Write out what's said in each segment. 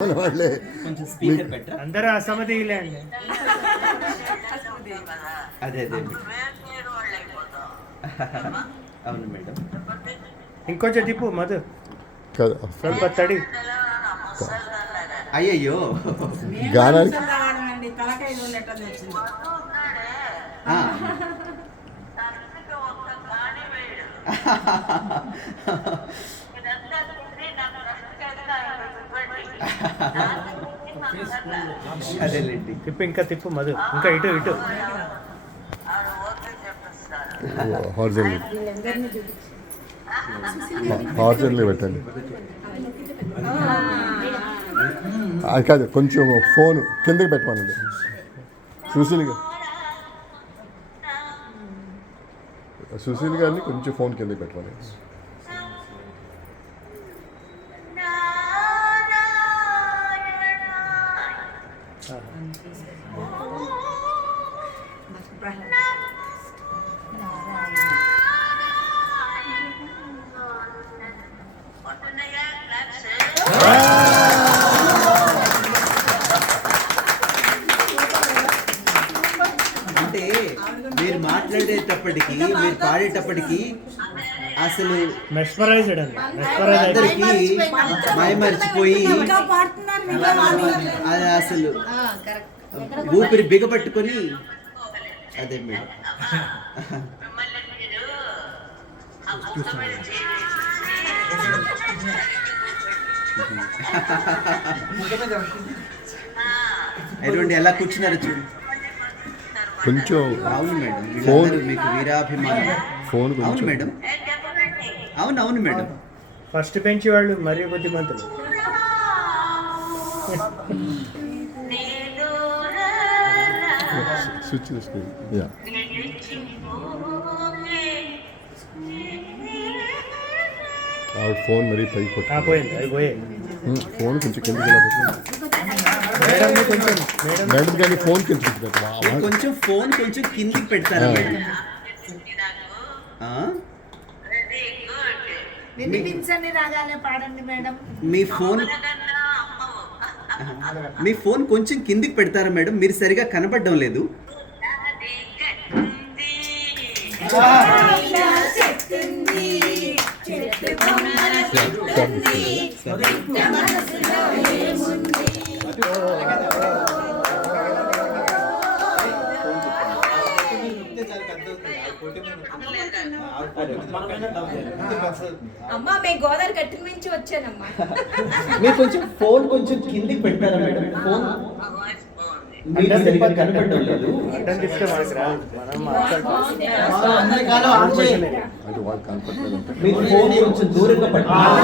వాళ్ళే కొంచెం స్పీకర్ పెట్టరా అందరూ అసమతిలే అండి. అదే అదే అవును మేడం. ఇంకొంచెం తిప్పు మధు, కదా ಸ್ವಲ್ಪ తడి. అయ్యయ్యో గానానికి అదేలేండి. తిప్పు, ఇంకా తిప్పు మధు, ఇంకా ఇటు ఇటు. హార్జన్లీ పెట్టండి. అది కాదు, కొంచెం ఫోన్ కిందకి పెట్టమనండి. సుశీల్ గారిని కొంచెం ఫోన్ కిందకి పెట్టమని. అంటే మీరు మాట్లాడేటప్పటికి మీరు పాడేటప్పటికి అసలు మెస్మరైజ్డ్ అండి, అందరికి మైమరిచిపోయి అది అసలు ఊపిరి బిగపట్టుకొని అదే మేడం. ఎటువంటి ఎలా కూర్చున్నారు చూడు. కొంచెం అవును మేడం, ఫోన్ వీళ్ళందరూ మీకు వీరాభిమానం. ఫోన్ అవును కొంచెం మేడం, అవును అవును మేడం. ఫస్ట్ బెంచ్ వాళ్ళు మరీ బుద్ధిమంతులు. స్విచ్ తీసుకుని యా ఆవిడ ఫోన్ మరీ పైకి పట్టు. పోయింది, అది పోయే. ఫోన్ కొంచెం కిందకి ఇలా పెట్టు. మేడం కొంచెం, మేడం కానీ ఫోన్ కిందకి మీరు పెట్టు. కొంచెం ఫోన్ కొంచెం కిందికి పెడతారా మేడం? ఆ? మీ ఫోన్ కొంచెం కిందికి పెడతారా మేడం? మీరు సరిగా కనపడడం లేదు. అమ్మా మే గోదావరి గట్టి నుంచి వచ్చానమ్మా. మీరు కొంచెం ఫోన్ కొంచెం కిందికి పెడతారా మేడం? ఫోన్ మీకు సరిగా కనపడడం లేదు. అటెండ్ ఇస్తే మనకు రాదు, మనం మాట్లాడుకోవాలి. అది వాళ్ళు కనపడలేదంటే మీరు ఫోన్ కొంచెం దూరంగా పట్టాలి.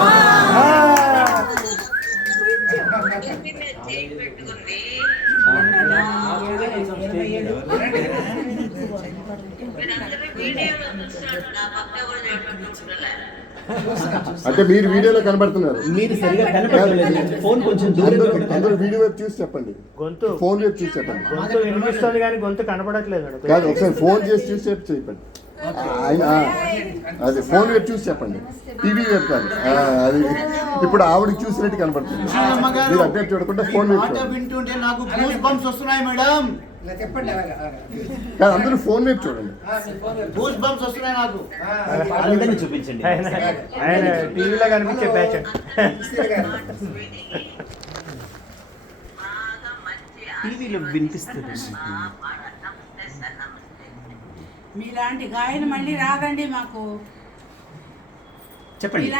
అంటే మీరు వీడియోలో కనబడుతున్నారు, మీరు సరిగా కనపడడం లేదు. ఫోన్ కొంచెం దూరంగా పెట్టాలి. అందరూ వీడియో వైపు చూసి చెప్పండి, గొంతు ఫోన్ వైపు చూసి చెప్పండి. గొంతు వినిపిస్తుంది కానీ గొంతు కనపడట్లేదు. కాదు, ఒకసారి ఫోన్ చేసి చూసి చెప్పండి. ఆయన అది ఫోన్ వైపు చూసి చెప్పండి, టీవీ వైపు కాదు. అది ఇప్పుడు ఆవిడకి చూసినట్టు కనబడుతుంది. మీరు అప్డేట్ చూడకుండా ఫోన్ వైపు చూడండి. వింటుంటే నాకు గూస్ బంప్స్ వస్తున్నాయి మేడం. కాదు, అందరూ ఫోన్ వైపు చూడండి. గూస్ బంప్స్ వస్తున్నాయి నాకు. అందుకని చూపించండి. ఆయన టీవీలో కనిపించే బ్యాచ్. టీవీలో వినిపిస్తుంది. మీలాంటి గాయన మళ్ళీ రాదండి మాకు. చెప్పండి.